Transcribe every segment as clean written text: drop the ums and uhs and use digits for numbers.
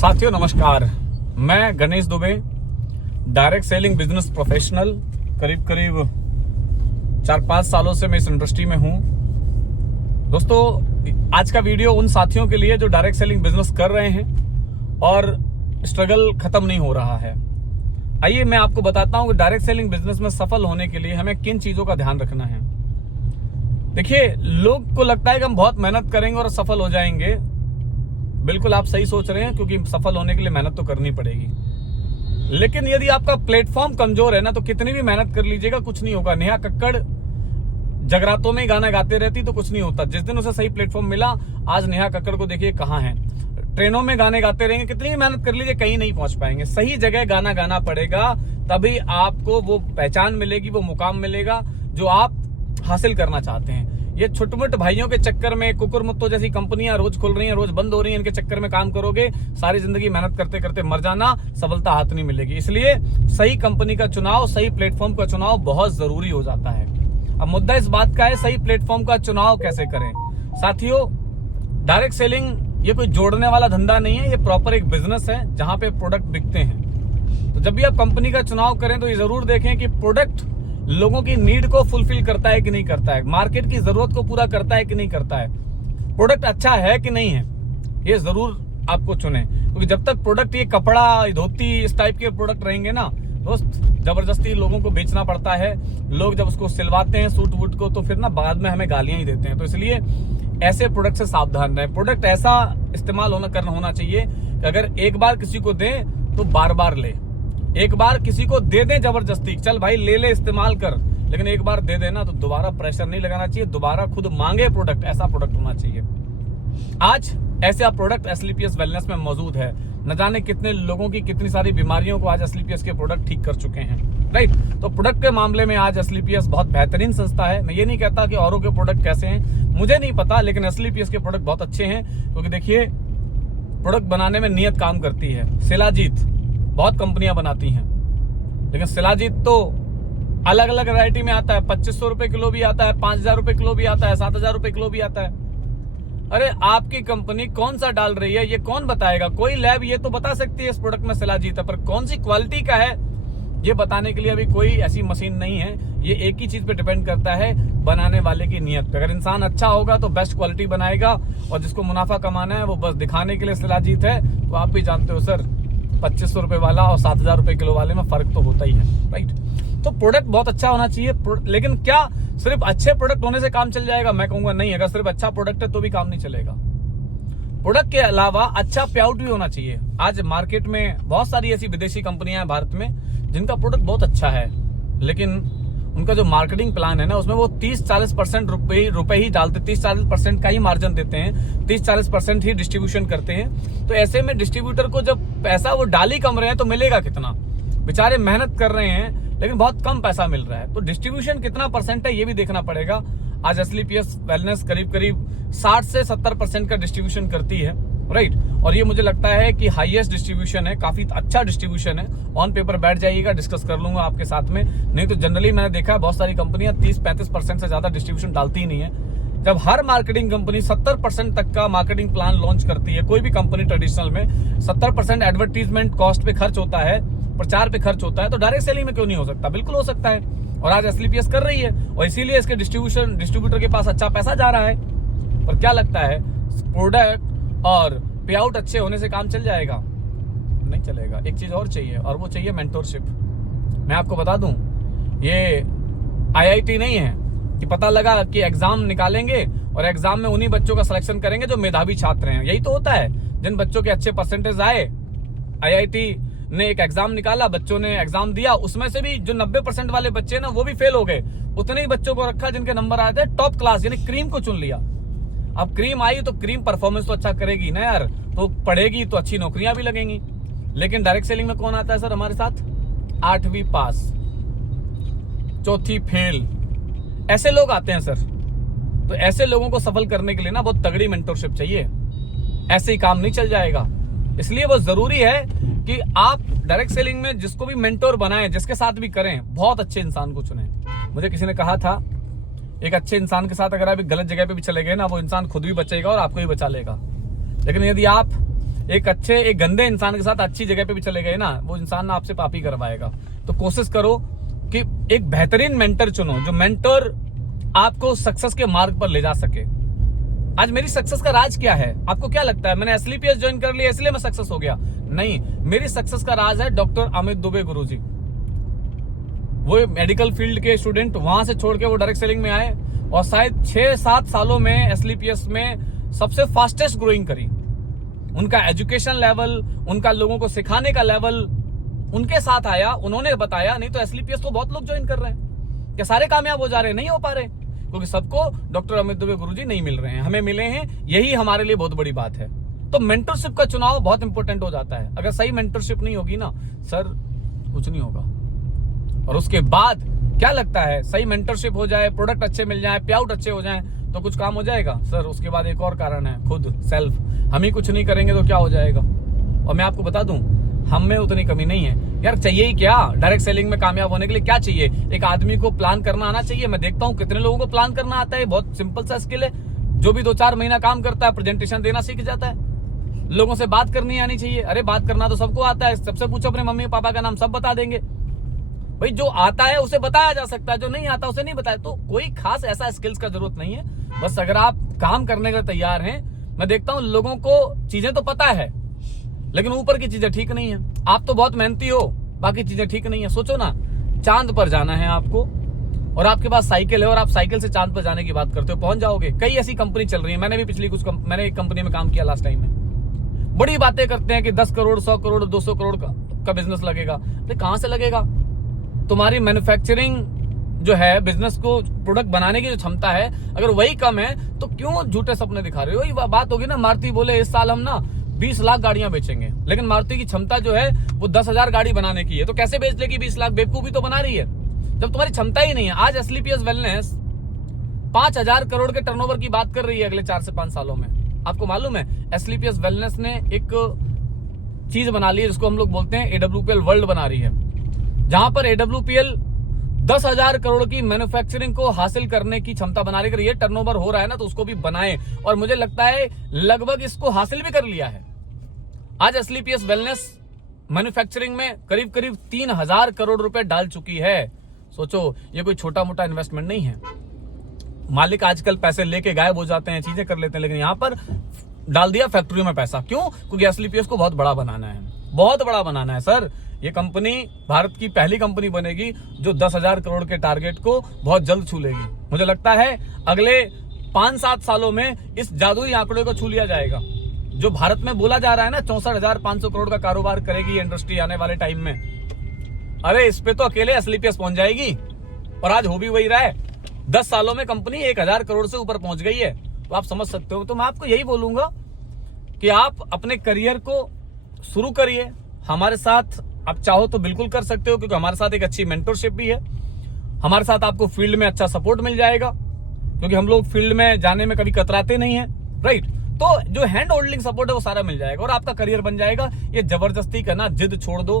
साथियों नमस्कार, मैं Ganesh Dubey, direct selling business professional. करीब 4-5 सालों से मैं इस इंडस्ट्री में हूं। दोस्तों, आज का वीडियो उन साथियों के लिए जो डायरेक्ट सेलिंग बिजनेस कर रहे हैं और स्ट्रगल खत्म नहीं हो रहा है। आइए मैं आपको बताता हूं कि डायरेक्ट सेलिंग बिजनेस में सफल होने के लिए हमें किन चीजों का ध्यान रखना है। देखिए, लोग को लगता है कि हम बहुत मेहनत करेंगे और सफल हो जाएंगे। बिल्कुल आप सही सोच रहे हैं, क्योंकि सफल होने के लिए मेहनत तो करनी पड़ेगी। लेकिन यदि आपका प्लेटफॉर्म कमजोर है ना, तो कितनी भी मेहनत कर लीजिएगा कुछ नहीं होगा। नेहा कक्कड़ जगरातों में गाना गाते रहती तो कुछ नहीं होता। जिस दिन उसे सही प्लेटफॉर्म मिला, आज नेहा कक्कड़ को देखिए कहां है। ट्रेनों में गाने गाते रहेंगे, कितनी भी मेहनत कर लीजिए कहीं नहीं पहुंच पाएंगे। सही जगह गाना गाना पड़ेगा, तभी आपको वो पहचान मिलेगी, वो मुकाम मिलेगा जो आप हासिल करना चाहते हैं। ये छोटे-मोटे भाइयों के चक्कर में कुकुर मुत्तो जैसी कंपनियां रोज खुल रही हैं, रोज बंद हो रही हैं, इनके चक्कर में काम करोगे, सारी जिंदगी मेहनत करते करते मर जाना, सफलता हाथ नहीं मिलेगी। इसलिए सही कंपनी का चुनाव, सही प्लेटफॉर्म का चुनाव बहुत जरूरी हो जाता है। अब मुद्दा इस बात का है, सही प्लेटफॉर्म का चुनाव कैसे करें। साथियों, डायरेक्ट सेलिंग ये कोई जोड़ने वाला धंधा नहीं है, ये प्रॉपर एक बिजनेस है जहां पे प्रोडक्ट बिकते हैं। तो जब भी आप कंपनी का चुनाव करें तो ये जरूर देखें कि प्रोडक्ट लोगों की नीड को फुलफिल करता है कि नहीं करता है, मार्केट की जरूरत को पूरा करता है कि नहीं करता है, प्रोडक्ट अच्छा है कि नहीं है, ये जरूर आपको चुने। क्योंकि जब तक प्रोडक्ट ये कपड़ा, धोती, इस टाइप के प्रोडक्ट रहेंगे ना दोस्त, जबरदस्ती लोगों को बेचना पड़ता है। लोग जब उसको सिलवाते हैं सूट वूट को, तो फिर ना बाद में हमें गालियां ही देते हैं। तो इसलिए ऐसे प्रोडक्ट से सावधान रहें। प्रोडक्ट ऐसा इस्तेमाल होना चाहिए कि अगर एक बार किसी को दें तो बार बार ले। एक बार किसी को दे दें जबरदस्ती, चल भाई ले ले, इस्तेमाल कर, लेकिन एक बार दे देना तो दोबारा प्रेशर नहीं लगाना चाहिए, दोबारा खुद मांगे प्रोडक्ट, ऐसा प्रोडक्ट होना चाहिए। आज ऐसे प्रोडक्ट एसलीपीएस वेलनेस में मौजूद है। न जाने कितने लोगों की कितनी सारी बीमारियों को आज एसलीपीएस के प्रोडक्ट ठीक कर चुके हैं, राइट। तो प्रोडक्ट के मामले में आज एसलीपीएस बहुत बेहतरीन संस्था है। मैं ये नहीं कहता कि औरों के प्रोडक्ट कैसे हैं, मुझे नहीं पता, लेकिन एसलीपीएस के प्रोडक्ट बहुत अच्छे हैं। क्योंकि देखिए, प्रोडक्ट बनाने में नियत काम करती है। शिलाजीत बहुत कंपनियां बनाती हैं, लेकिन शिलाजीत तो अलग अलग वैरायटी में आता है। 2500 रुपए किलो भी आता है, 5000 रुपए किलो भी आता है, 7000 रुपए किलो भी आता है। अरे आपकी कंपनी कौन सा डाल रही है ये कौन बताएगा? कोई लैब ये तो बता सकती है इस प्रोडक्ट में शिलाजीत है, पर कौन सी क्वालिटी का है ये बताने के लिए अभी कोई ऐसी मशीन नहीं है। ये एक ही चीज पे डिपेंड करता है, बनाने वाले की नियत पे। अगर इंसान अच्छा होगा तो बेस्ट क्वालिटी बनाएगा, और जिसको मुनाफा कमाना है वो बस दिखाने के लिए शिलाजीत है। तो आप भी जानते हो सर, 2500 रुपए वाला और 7000 रुपए किलो वाले में फर्क तो होता ही है, राइट। तो प्रोडक्ट बहुत अच्छा होना चाहिए। लेकिन क्या सिर्फ अच्छे प्रोडक्ट होने से काम चल जाएगा? मैं कहूंगा नहीं। अगर सिर्फ अच्छा प्रोडक्ट है तो भी काम नहीं चलेगा। प्रोडक्ट के अलावा अच्छा पे आउट भी होना चाहिए। आज मार्केट में बहुत सारी ऐसी विदेशी कंपनियां हैं भारत में जिनका प्रोडक्ट बहुत अच्छा है, लेकिन उनका जो मार्केटिंग प्लान है ना, उसमें वो 30-40% रुपए ही डालते, 30-40% का ही मार्जिन देते हैं, 30-40% ही डिस्ट्रीब्यूशन करते हैं। तो ऐसे में डिस्ट्रीब्यूटर को जब पैसा वो डाल ही कम रहे हैं तो मिलेगा कितना? बेचारे मेहनत कर रहे हैं लेकिन बहुत कम पैसा मिल रहा है। तो डिस्ट्रीब्यूशन कितना परसेंट है ये भी देखना पड़ेगा। आज एसलीपीएस वेलनेस करीब 60 से 70% का डिस्ट्रीब्यूशन करती है, राइट। और ये मुझे लगता है कि हाईएस्ट डिस्ट्रीब्यूशन है, काफी अच्छा डिस्ट्रीब्यूशन है। ऑन पेपर बैठ जाइएगा, डिस्कस कर लूंगा आपके साथ में। नहीं तो जनरली मैंने देखा है बहुत सारी कंपनियां 30-35% से ज्यादा डिस्ट्रीब्यूशन डालती ही नहीं है। जब हर मार्केटिंग कंपनी 70% तक का मार्केटिंग प्लान लॉन्च करती है, कोई भी कंपनी ट्रेडिशनल में 70% एडवर्टीजमेंट कॉस्ट पे खर्च होता है, प्रचार पे खर्च होता है, तो डायरेक्ट सेलिंग में क्यों नहीं हो सकता? बिल्कुल हो सकता है। और आज एसलीपीएस कर रही है, और इसीलिए इसके डिस्ट्रीब्यूटर के पास अच्छा पैसा जा रहा है। पर क्या लगता है, प्रोडक्ट और पे आउट अच्छे होने से काम चल जाएगा? नहीं चलेगा। एक चीज और चाहिए, और वो चाहिए मेंटोरशिप। मैं आपको बता दूं, ये आईआईटी नहीं है कि पता लगा कि एग्जाम निकालेंगे और एग्जाम में उन्हीं बच्चों का सिलेक्शन करेंगे जो मेधावी छात्र हैं। यही तो होता है, जिन बच्चों के अच्छे परसेंटेज आए, आईआईटी ने एक एग्जाम निकाला, बच्चों ने एग्जाम दिया, उसमें से भी जो 90% वाले बच्चे ना वो भी फेल हो गए। उतने ही बच्चों को रखा जिनके नंबर आए थे टॉप क्लास, यानी क्रीम को चुन लिया। अब क्रीम आई तो क्रीम परफॉर्मेंस तो अच्छा करेगी ना यार, तो पढ़ेगी तो अच्छी नौकरियां भी लगेंगी। लेकिन डायरेक्ट सेलिंग में कौन आता है सर हमारे साथ? 8वीं पास, 4थी फेल, ऐसे लोग आते हैं सर। तो ऐसे लोगों को सफल करने के लिए ना बहुत तगड़ी मेंटरशिप चाहिए, ऐसे ही काम नहीं चल जाएगा। इसलिए वो जरूरी है कि आप डायरेक्ट सेलिंग में जिसको भी मेंटोर बनाएं, जिसके साथ भी करें, बहुत अच्छे इंसान को चुनें। मुझे किसी ने कहा था, एक अच्छे इंसान के साथ अगर आप एक गलत जगह पे भी चले गए ना, वो इंसान खुद भी बचेगा और आपको भी बचा लेगा। लेकिन यदि आप एक गंदे इंसान के साथ अच्छी जगह पे भी चले गए ना, वो इंसान आपसे पापी करवाएगा। तो कोशिश करो कि एक बेहतरीन मेंटर चुनो, जो मेंटर आपको सक्सेस के मार्ग पर ले जा सके। आज मेरी सक्सेस का राज क्या है? आपको क्या लगता है मैंने एसलीपीएस ज्वाइन कर लिया इसलिए मैं सक्सेस हो गया? नहीं, मेरी सक्सेस का राज है डॉक्टर अमित दुबे गुरुजी। वो मेडिकल फील्ड के स्टूडेंट, वहां से छोड़ के वो डायरेक्ट सेलिंग में आए और शायद 6-7 सालों में एसलीपीएस में सबसे फास्टेस्ट ग्रोइंग करी। उनका एजुकेशन लेवल, उनका लोगों को सिखाने का लेवल उनके साथ आया, उन्होंने बताया। नहीं तो एसलीपीएस को बहुत लोग ज्वाइन कर रहे हैं, क्या सारे कामयाब हो जा रहे हैं? नहीं हो पा रहे, क्योंकि सबको डॉक्टर अमित दुबे गुरुजी नहीं मिल रहे हैं। हमें मिले हैं, यही हमारे लिए बहुत बड़ी बात है। तो मेंटरशिप का चुनाव बहुत इंपॉर्टेंट हो जाता है। अगर सही मेंटरशिप नहीं होगी ना सर, कुछ नहीं होगा। और उसके बाद क्या लगता है, सही मेंटरशिप हो जाए, प्रोडक्ट अच्छे मिल जाए, पे आउट अच्छे हो जाए तो कुछ काम हो जाएगा? सर उसके बाद एक और कारण है, खुद सेल्फ। हम ही कुछ नहीं करेंगे तो क्या हो जाएगा? और मैं आपको बता दूं, हम में उतनी कमी नहीं है यार। चाहिए ही क्या डायरेक्ट सेलिंग में कामयाब होने के लिए? क्या चाहिए? एक आदमी को प्लान करना आना चाहिए। मैं देखता हूं कितने लोगों को प्लान करना आता है, बहुत सिंपल सा स्किल है। जो भी 2-4 महीना काम करता है, प्रेजेंटेशन देना सीख जाता है। लोगों से बात करनी आनी चाहिए। अरे बात करना तो सबको आता है, सबसे पूछो अपने मम्मी पापा का नाम, सब बता देंगे। भाई जो आता है उसे बताया जा सकता है, जो नहीं आता उसे नहीं बताया। तो कोई खास ऐसा स्किल्स का जरूरत नहीं है। बस अगर आप काम करने के तैयार हैं। मैं देखता हूं लोगों को चीजें तो पता है, लेकिन ऊपर की चीजें ठीक नहीं है। आप तो बहुत मेहनती हो, बाकी चीजें ठीक नहीं है। सोचो ना, चांद पर जाना है आपको और आपके पास साइकिल है और आप साइकिल से चांद पर जाने की बात करते हो, पहुंच जाओगे। कई ऐसी कंपनी चल रही है, मैंने भी मैंने एक कंपनी में काम किया लास्ट टाइम में। बड़ी बातें करते हैं कि 10 करोड़ 100 करोड़ 200 करोड़ का बिजनेस लगेगा। तो कहां से लगेगा? तुम्हारी मैन्युफैक्चरिंग जो है, बिजनेस को प्रोडक्ट बनाने की जो क्षमता है, अगर वही कम है तो क्यों झूठे सपने दिखा रहे हो? वही बात होगी ना, मारुति बोले इस साल हम ना 20 लाख गाड़ियां बेचेंगे, लेकिन मारुति की क्षमता जो है वो 10,000 गाड़ी बनाने की है। तो कैसे बेच लेगी 20 लाख? बेवकूफी तो बना रही है जब तुम्हारी क्षमता ही नहीं है। आज एसलीपीएस वेलनेस 5,000 करोड़ के टर्नओवर की बात कर रही है अगले 4 से 5 सालों में। आपको मालूम है एसलीपीएस वेलनेस ने एक चीज बना ली है जिसको हम लोग बोलते हैं AWPL वर्ल्ड बना रही है, जहां पर AWPL 10,000 करोड़ की मैन्युफैक्चरिंग को हासिल करने की क्षमता बना रही है। ये टर्नओवर हो रहा है ना, तो उसको भी बनाए, और मुझे लगता है लगभग इसको हासिल भी कर लिया है। आज एसलीपीएस वेलनेस मैन्युफैक्चरिंग में करीब करीब 3,000 करोड़ रुपए डाल चुकी है। सोचो, ये कोई छोटा मोटा इन्वेस्टमेंट नहीं है। मालिक आजकल पैसे लेके गायब हो जाते हैं, चीजें कर लेते हैं, लेकिन यहां पर डाल दिया फैक्ट्रियों में पैसा। क्यों? क्योंकि एसलीपीएस को बहुत बड़ा बनाना है, बहुत बड़ा बनाना है। सर ये कंपनी भारत की पहली कंपनी बनेगी जो 10,000 करोड़ के टारगेट को बहुत जल्द छू लेगी। मुझे लगता है अगले 5-7 सालों में इस जादुई आंकड़े को छू लिया जाएगा। जो भारत में बोला जा रहा है ना, 64,500 करोड़ का कारोबार करेगी ये इंडस्ट्री आने वाले टाइम में। अरे इस पे तो अकेले एसलीपीएस पहुंच जाएगी, और आज हो भी वही रहा है। 10 सालों में कंपनी 1,000 करोड़ से ऊपर पहुंच गई है, तो आप समझ सकते हो। तो मैं आपको यही बोलूंगा कि आप अपने करियर को शुरू करिए। हमारे साथ आप चाहो तो बिल्कुल कर सकते हो, क्योंकि हमारे साथ एक अच्छी मेंटरशिप भी है। हमारे साथ आपको फील्ड में अच्छा सपोर्ट मिल जाएगा, क्योंकि हम लोग फील्ड में जाने में कभी कतराते नहीं है, राइट। तो जो हैंड होल्डिंग सपोर्ट है वो सारा मिल जाएगा और आपका करियर बन जाएगा। ये जबरदस्ती करना, जिद छोड़ दो।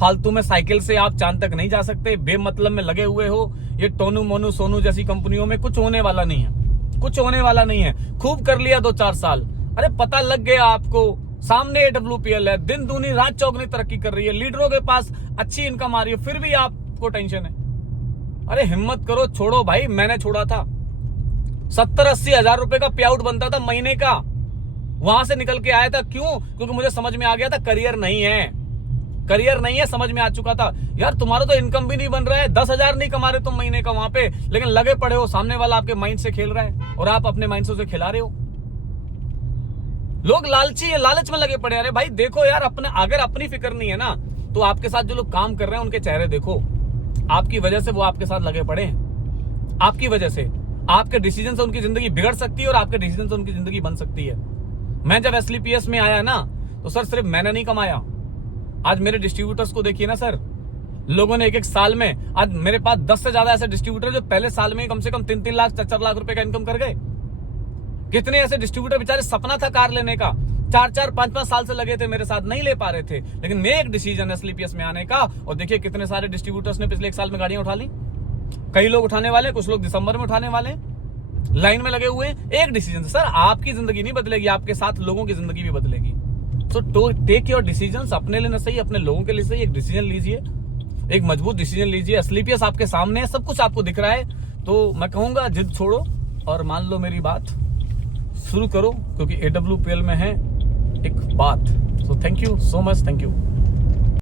फालतू में साइकिल से आप चांद तक नहीं जा सकते, बेमतलब में लगे हुए हो। ये टोनू मोनू सोनू जैसी कंपनियों में कुछ होने वाला नहीं है, कुछ होने वाला नहीं है। खूब कर लिया 2-4 साल, अरे पता लग गया आपको, सामने AWPL है, दिन दूनी रात चौगनी तरक्की कर रही है, लीडरों के पास अच्छी इनकम आ रही है, फिर भी आपको टेंशन है। अरे हिम्मत करो, छोड़ो भाई। मैंने छोड़ा था, 70-80 हजार रुपए का पे आउट बनता था महीने का, वहां से निकल के आया था। क्यों? क्योंकि मुझे समझ में आ गया था करियर नहीं है, करियर नहीं है, समझ में आ चुका था। यार तुम्हारा तो इनकम भी नहीं बन रहा है, 10,000 नहीं कमा रहे तुम महीने का वहां पे, लेकिन लगे पड़े हो, सामने वाला आपके माइंड से खेल रहा है और आप अपने माइंड से उसे खिला रहे हो। लोग लालची है, लालच में लगे पड़े। अरे भाई देखो यार, अपने अगर अपनी फिक्र नहीं है ना, तो आपके साथ जो लोग काम कर रहे हैं उनके चेहरे देखो। आपकी वजह से वो आपके साथ लगे पड़े हैं, आपकी वजह से। आपके डिसीजन से उनकी जिंदगी बिगड़ सकती है और आपके डिसीजन से उनकी जिंदगी बन सकती है। मैं जब एसलीपीएस में आया ना, तो सर सिर्फ मैंने नहीं कमाया। आज मेरे डिस्ट्रीब्यूटर्स को देखिए ना सर, लोगों ने एक साल में, आज मेरे पास 10 से ज्यादा ऐसे डिस्ट्रीब्यूटर जो पहले साल में कम से कम 3-3 लाख 4-4 लाख रुपए का इनकम कर गए। कितने ऐसे डिस्ट्रीब्यूटर बेचारे, सपना था कार लेने का, 4-4 5-5 साल से लगे थे मेरे साथ, नहीं ले पा रहे थे, लेकिन मैं एक डिसीजन एसलीपीएस में आने का, और देखिए कितने सारे डिस्ट्रीब्यूटर्स ने पिछले 1 साल में गाड़ियां उठा ली। कई लोग उठाने वाले, कुछ लोग दिसंबर में उठाने वाले, लाइन में लगे हुए हैं। एक डिसीजन से सर आपकी जिंदगी नहीं बदलेगी, आपके साथ लोगों की जिंदगी भी बदलेगी। सो टेक योर डिसीजंस, अपने लिए ना सही, अपने लोगों के लिए सही, एक डिसीजन लीजिए, एक मजबूत डिसीजन लीजिए। एस्क्लेपियस आपके सामने है, सब कुछ आपको दिख रहा है, तो मैं कहूंगा जिद छोड़ो और मान लो मेरी बात, शुरू करो, क्योंकि AWPL में है एक बात। So thank you so much, thank you.